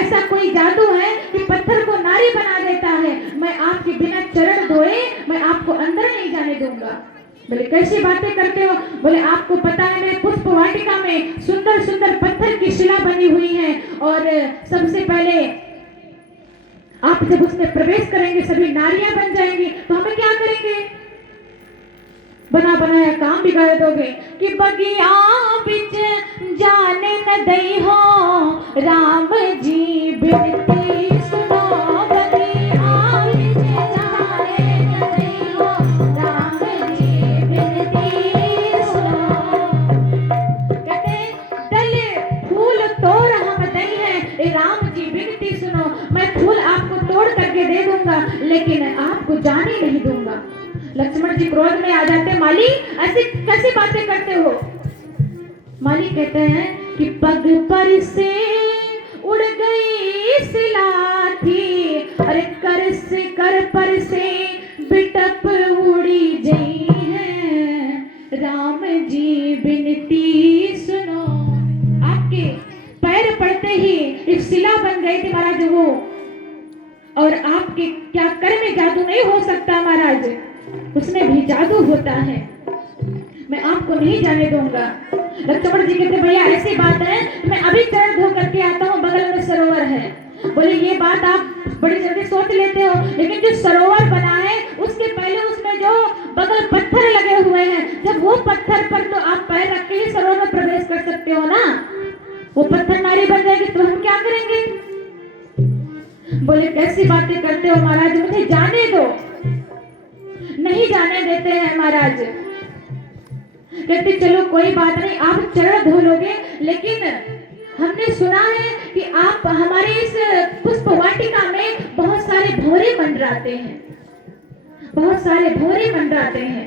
ऐसा कोई जादू है कि पत्थर को नारी बना देता है, मैं आपके बिना चरण धोए मैं आपको अंदर नहीं जाने दूंगा। बोले कैसी बातें करते हो? बोले आपको पता है मेरे पुष्प वाटिका में सुंदर सुंदर पत्थर की शिला बनी हुई है, और सबसे पहले आप जब उसमें प्रवेश करेंगे सभी नारियां बन जाएंगी, तो हमें क्या करेंगे? बना बनाया काम बिगाड़ दोगे कि बगिया बिच जाने न दई हो, राम जी बिनती सुनो, बगिया बिच जाने न दई हो, राम जी बिनती सुनो। कहते डले फूल तोड़ हम दई है, राम जी बिनती सुनो, मैं फूल आपको तोड़ करके दे दूंगा लेकिन आपको जाने नहीं दूंगा। लक्ष्मण जी क्रोध में आ जाते, माली ऐसी कैसी बातें करते हो? माली कहते हैं कि पग पर से उड़ गई सिला थी, अरे कर पर से बिटप उड़ी गई है, राम जी बिनती सुनो। आपके पैर पड़ते ही एक शिला बन गई थी महाराज वो, और आपके क्या कर में जादू नहीं हो सकता महाराज, उसमें भी जादू होता है, मैं आपको नहीं जाने दूंगा। लक्ष्मण जी कहते भैया ऐसी बात है, मैं अभी चरण धो करके आता हूँ, बगल में सरोवर है। बोले ये बात आप बड़ी जल्दी सोच लेते हो, लेकिन जो सरोवर बना है उसके पहले उसमें जो बगल पत्थर लगे हुए हैं, जब वो पत्थर पर तो आप पैर रख के ही सरोवर में प्रवेश कर सकते हो ना, वो पत्थर नारी बन जाएगी तो हम क्या करेंगे? बोले कैसी बातें करते हो महाराज, मुझे जाने दो। नहीं जाने देते हैं महाराज। कहते चलो कोई बात नहीं, आप चरण धो लोगे, लेकिन हमने सुना है कि आप हमारे इस पुष्प वाटिका में बहुत सारे भौरे मंडराते हैं, बहुत सारे भौरे मंडराते हैं।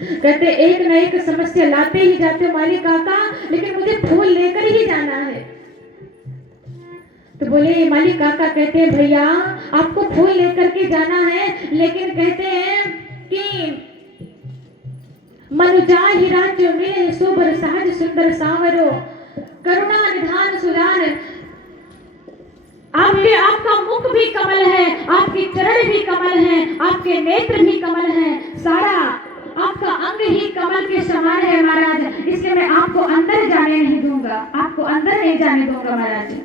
कहते एक न एक समस्या लाते ही जाते माली काका, लेकिन मुझे फूल लेकर ही जाना है। तो बोले माली काका कहते हैं भैया आपको फूल लेकर के जाना है, लेकिन कहते हैं कि मनुजा ही राज्य में सोबर सहज सुंदर सावरो, करुणा निधान सुधार। आपका मुख भी कमल है, आपके चरण भी कमल है, आपके नेत्र भी कमल है, सारा आपका अंग ही कमल के समान है महाराज, इसलिए मैं आपको अंदर जाने नहीं दूंगा, आपको अंदर नहीं जाने दूंगा महाराज,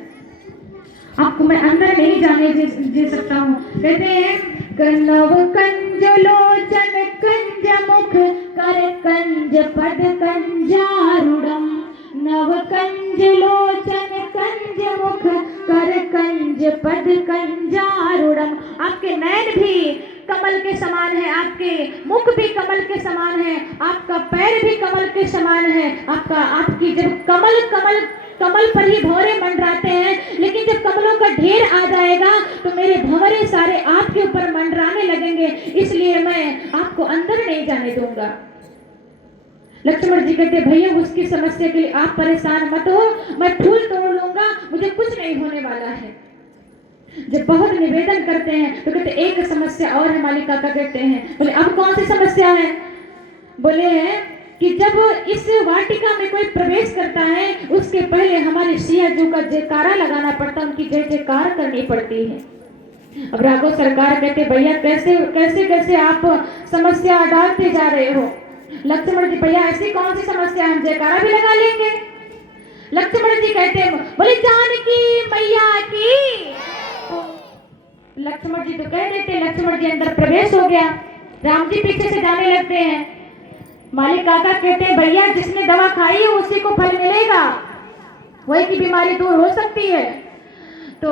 आपको मैं अंदर नहीं जाने दे सकता हूँ। कहते हैं कन्नव कंज लोचन कंज मुख, कर कंज पद कंजारुड़म, नव कंज लोचन कंज मुख, कर कंज पद कंजारुड़म। आपके नयन भी कमल के समान है, आपके मुख भी कमल के समान है, आपका पैर भी कमल के समान है, आपकी जब कमल पर ही भंवरे मंडराते हैं, लेकिन जब कमलों का ढेर आ जाएगा तो मेरे भंवरे सारे आपके ऊपर मंडराने लगेंगे, इसलिए मैं आपको अंदर नहीं जाने दूंगा। लक्ष्मण जी कहते भैया उसकी समस्या के लिए आप परेशान मत हो, मैं फूल तोड़ लूंगा, मुझे कुछ नहीं होने वाला है। जब बहुत निवेदन करते हैं तो कहते एक समस्या और है मालिक काका। कहते हैं बोले अब कौन सी समस्या है? बोले हैं कि जब इस वाटिका में कोई प्रवेश करता है उसके पहले हमारे सिया जी का जयकारा लगाना पड़ता है, उनकी जय जयकार करनी पड़ती है। अब राघव सरकार कहते भैया कैसे कैसे कैसे आप समस्या डालते जा रहे हो? लक्ष्मण जी भैया ऐसी कौन सी समस्या, हम जयकारा भी लगा लेंगे। लक्ष्मण जी कहते हैं बोले जानकी मैया की। लक्ष्मण जी तो कह देते, लक्ष्मण जी अंदर प्रवेश हो गया, राम जी पीछे से जाने लगते हैं। मालिक काका कहते हैं भैया जिसने दवा खाई है उसी को फल मिलेगा, वही की बीमारी दूर हो सकती है। तो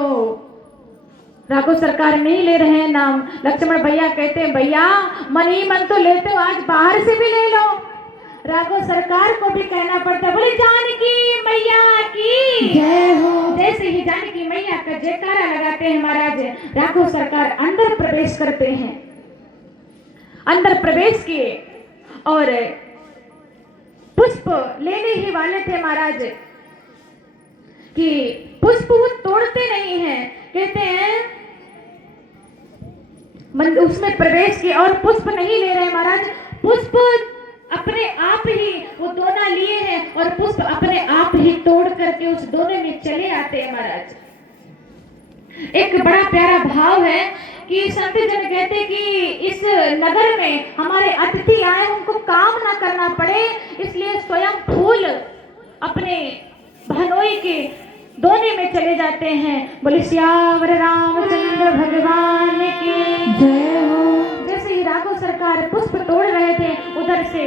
राघव सरकार नहीं ले रहे हैं नाम। लक्ष्मण भैया कहते हैं भैया मन ही मन तो लेते हो, आज बाहर से भी ले लो। राघव सरकार को भी कहना पड़ता है, बोले जानकी मैया की जय हो। जैसे ही जानकी मैया का जयकारा लगाते हैं महाराज, राघव सरकार अंदर प्रवेश करते हैं। अंदर प्रवेश किए और पुष्प लेने ही वाले थे महाराज कि पुष्प वो तोड़ते नहीं हैं। कहते हैं उसमें प्रवेश किए और पुष्प नहीं ले रहे महाराज, पुष्प अपने आप ही वो दोना लिए हैं और पुष्प अपने आप ही तोड़ करके उस दोने में चले आते हैं महाराज। एक बड़ा प्यारा भाव है कि संत जन कहते कि इस नगर में हमारे अतिथि आए, उनको काम ना करना पड़े, इसलिए स्वयं फूल अपने बहनोई के दोने में चले जाते हैं। बोले श्यावर रामचंद्र भगवान की जय हो। जैसे ही राघव सरकार पुष्प तोड़ रहे थे, उधर से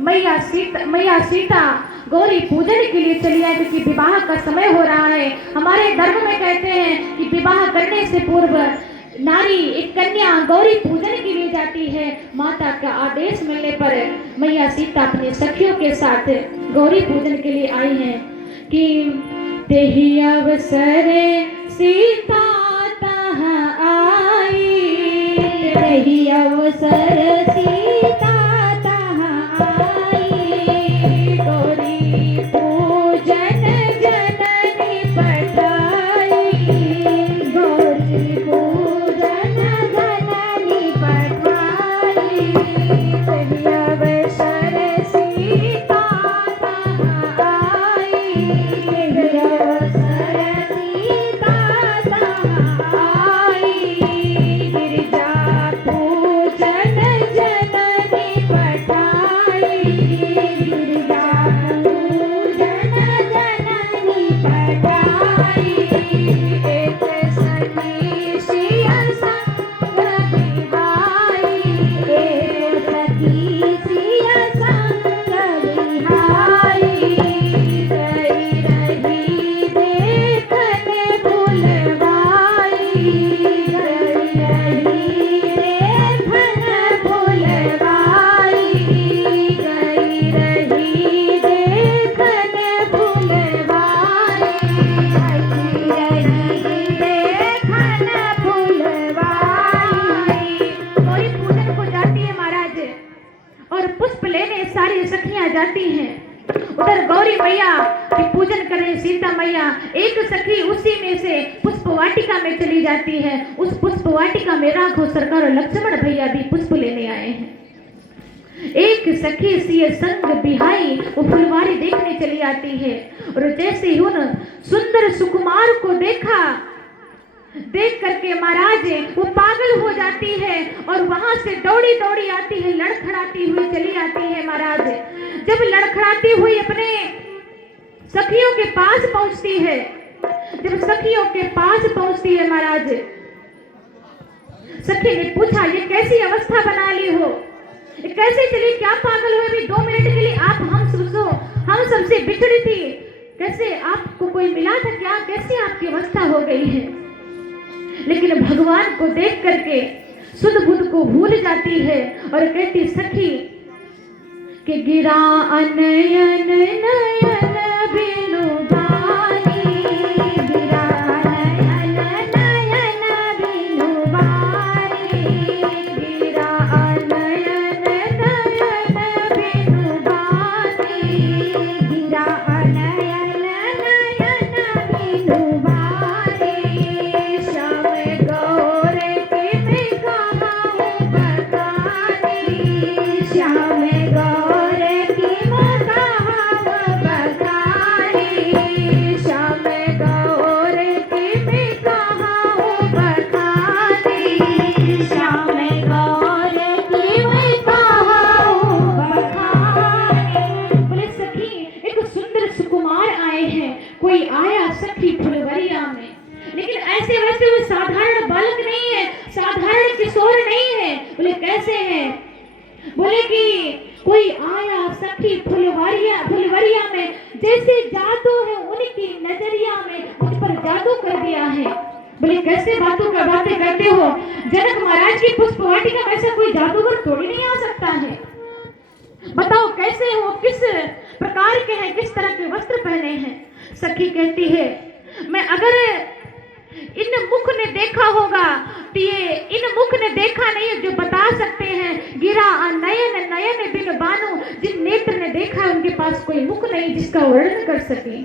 मैया सीता गौरी पूजन के लिए चली आई, क्योंकि विवाह का समय हो रहा है। हमारे धर्म में कहते हैं कि विवाह करने से पूर्व नारी, एक कन्या गौरी पूजन के लिए जाती है। माता का आदेश मिलने पर मैया सीता अपने सखियों के साथ गौरी पूजन के लिए आई हैं कि तेहि अवसर सीता तहाँ आई, तेहि अवसर सीता तहाँ आई, गौरी पूजन जननी पठाई, गौरी पूजन जननी पठाई, तेहि अवसर सीता तहाँ आई, तेहि अवसर सीता तहाँ आई, गिरिजा पूजन जननी पठाई, गिरिजा पूजन जननी पठाई, एक सखी सिया संग बिहाई, एक सखी सिया संग बिहाई, गई रही देखने फुलवाई, गई रही देखने फुलवाई, गई रही देखने फुलवाई, गई रही देखने फुलवाई। गौरी पूजन को जाती है महाराज, और पुष्प लेने सारी सखियां जाती हैं। उधर गौरी मैया की पूजन करें सीता मैया, एक सखी उसी में से पुष्प वाटिका में चली जाती है। उस पुष्प वाटिका में राघव सरकार और लक्ष्मण भैया भी पुष्प लेने आए हैं। एक सखी सिय संग बिहाई, वो फुलवारी देखने चली आती है, और जैसे ही उन सुंदर सुकुमार को देखा, देख करके महाराज वो पागल हो जाती है, और वहां से दौड़ी दौड़ी आती है, लड़खड़ाती हुई चली आती है महाराज। जब लड़खड़ाती हुई अपने सखियों के पास पहुंचती है, जब सखियों के पास पहुंचती है महाराज, सखी ने पूछा ये कैसी अवस्था बना ली हो, ये कैसे चली, क्या पागल हुए? अभी 2 मिनट के लिए आप हम सबसे बिछड़ी थी, कैसे आपको कोई मिला था क्या, कैसे आपकी अवस्था हो गई है? लेकिन भगवान को देख करके सुध बुध को भूल जाती है और कहती सखी कि गिरा अनयन नयन बिनु बानी, गिरा अनयन नयन बिनु बानी, गिरा अनयन नयन बिनु बानी, गिरा अनयन नयन बिनु बानी, श्याम गौर के मैं कहाँ बखानी, श्याम गौर की मैं कहाँ बखानी, श्याम गौर की मैं कहाँ बखानी, श्याम गौर की मैं कहाँ बखानी। बोले सखी एक सुंदर सुकुमार आए हैं, कोई आया सखी फुलवरिया में, लेकिन ऐसे वैसे वो साधारण बालक नहीं है, साधारण किशोर नहीं है। बोले कैसे है? बोले कि कोई आया सखी फुलवरिया में, जैसे जादू है उनकी नजरिया में मुझ पर जादू कर दिया है। बोले कैसे बातें करते हो? जनक महाराज की पुष्प वाटिका में ऐसा कोई जादूगर थोड़ी नहीं आ सकता है। बताओ कैसे हो, किस प्रकार के हैं, किस तरह के वस्त्र पहने हैं? सखी कहती है मैं अगर इन मुख ने देखा होगा तो ये इन मुख ने देखा नहीं जो बता सकते हैं। गिरा नयन नयन बिन बानो, जिन नेत्र ने देखा है उनके पास कोई मुख नहीं जिसका वर्णन कर सके।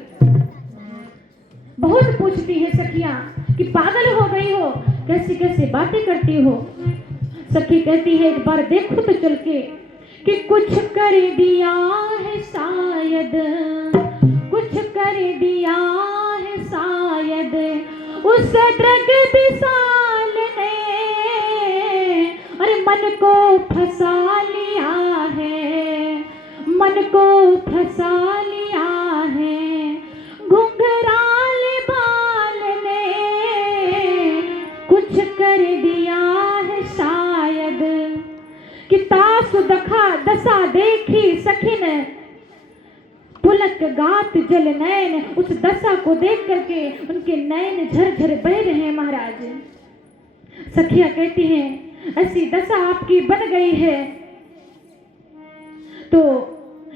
बहुत पूछती है सखियां कि पागल हो गई हो, कैसी कैसी बातें करती हो। सखी कहती है एक बार देखो तो चल के कि कुछ कर दिया है शायद, कुछ कर दिया है शायद, उस ड्रग विशाल ने अरे मन को फंसा लिया है, मन को फंसा लिया है। घुंघराल बाल ने कुछ कर दिया है शायद, कि तासु दशा देखी सखिन पुलक गात जल नयन। उस दशा को देख करके उनके नयन झरझर बह रहे हैं महाराज। सखिया कहती हैं ऐसी दशा आपकी बन गई है। तो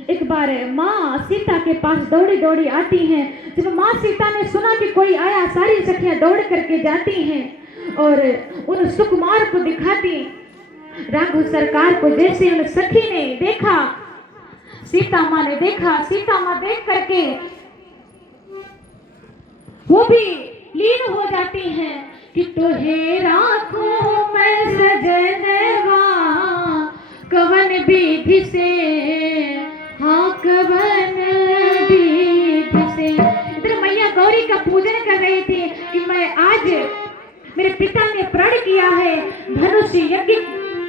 एक बार माँ सीता के पास दौड़ी दौड़ी आती हैं। जब माँ सीता ने सुना कि कोई आया, सारी सखियां दौड़ करके जाती हैं और उन सुकुमार को दिखाती। राघव सरकार को जैसे उन सखी ने देखा, सीता माँ ने देखा, सीता माँ देख करके वो भी लीन हो जाती हैं कि तुहे राखूं मैं सजनवा कवन विधि से, हाँ कवन विधि से। इधर मैया गौरी का पूजन कर रही थी कि मैं आज मेरे पिता ने प्रण किया है, धनुष यज्ञ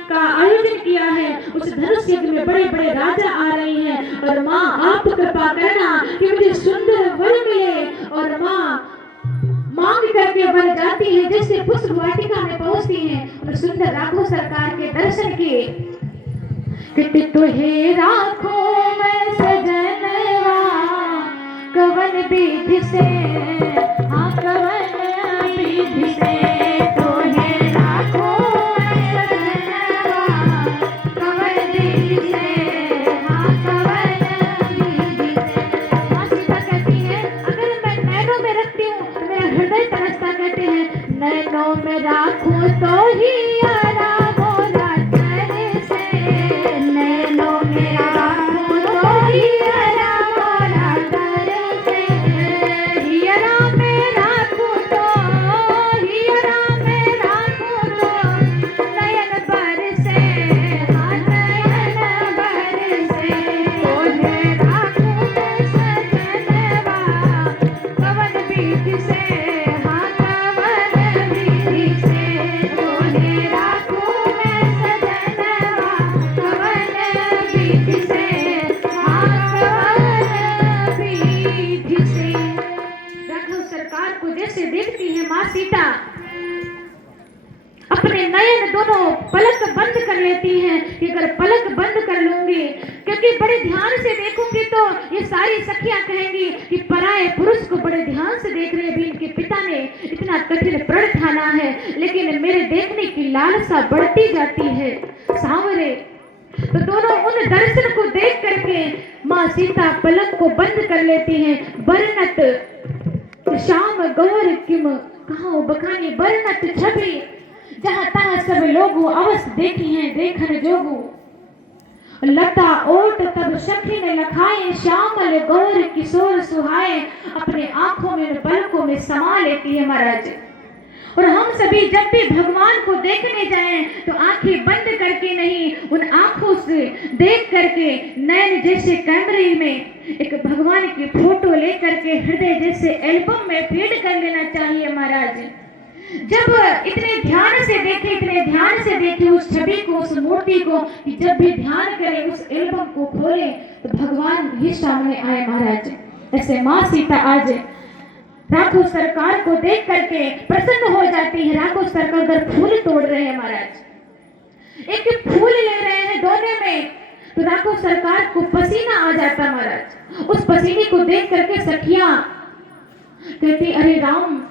का आयोजन किया है। उस धनुष यज्ञ में बड़े बड़े राजा आ रहे हैं और माँ आप कृपा करना कि मुझे सुंदर वर मिले। और माँ मांग करके वर जाती है। जैसे पुष्प वाटिका में पहुंचती हैं और सुंदर राघव सरकार के दर्शन किए। कि तुहे राखो मैं सजनवा कवन विधि से, हाँ कवन विधि से। तुहे राखो मैं सजनवा कवन विधि से, हाँ कवन विधि से। माँ सीता कहती है अगर मैं नैनों में रखती हूँ तो मेरा हृदय तरसता। कहते हैं नैनों में राखूं तो ही देखती है माँ सीता अपने नयन दोनों पलक बंद कर लेती हैं कि अगर पलक बंद कर लूंगी, क्योंकि बड़े ध्यान से देखूंगी तो ये सारी सखियां कहेंगी कि पराये पुरुष को बड़े ध्यान से देख रहे भी इनके पिता ने इतना कठिन प्रण ठाना है, लेकिन मेरे देखने की लालसा बढ़ती जाती है सांवरे। तो दोनों उन दर्शन को देख करके माँ सीता पलक को बंद कर लेती हैं। बरनत श्याम गौर किम कहा बखानी बरनत छवि, जहां तहां सब लोगों अवश्य देखी हैं देखन जोगू। लता ओट तब सखी ने लखाए, श्यामल गौर किशोर सुहाए। अपने आंखों में पलकों में समा लेती है महाराज। और हम सभी जब भी भगवान को देखने जाएं तो आंखें बंद करके नहीं, उन आंखों से देख करके नैन जैसे कैमरे में एक भगवान की फोटो लेकर के हृदय जैसे एल्बम में फीड कर लेना चाहिए महाराज। जब इतने ध्यान से देखे उस छवि को, उस मूर्ति को, कि जब भी ध्यान करें उस एल्बम को खोले तो भगवान ही सामने आए महाराज। ऐसे माँ सीता आज राघव सरकार को देख करके प्रसन्न हो जाती है। राघव सरकार उधर फूल तोड़ रहे हैं महाराज, एक फूल ले रहे हैं दोने में, तो राघव सरकार को पसीना आ जाता महाराज। उस पसीने को देख करके सखियां कहती अरे राम,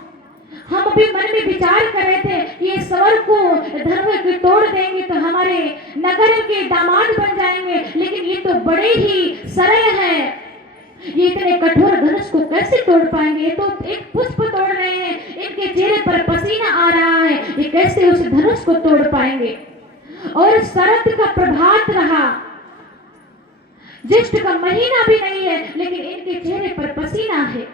हम अभी मन में विचार कर रहे थे कि ये स्वर को धनुष को तोड़ देंगे तो हमारे नगर के दामाद बन जाएंगे, लेकिन ये तो बड़े ही सरल है, ये इतने कठोर धनुष को कैसे तोड़ पाएंगे। ये तो एक पुष्प तोड़ रहे हैं, इनके चेहरे पर पसीना आ रहा है, ये कैसे उस धनुष को तोड़ पाएंगे। और शरद का प्रभात रहा, ज्येष्ठ का महीना भी नहीं है, लेकिन इनके चेहरे पर पसीना है।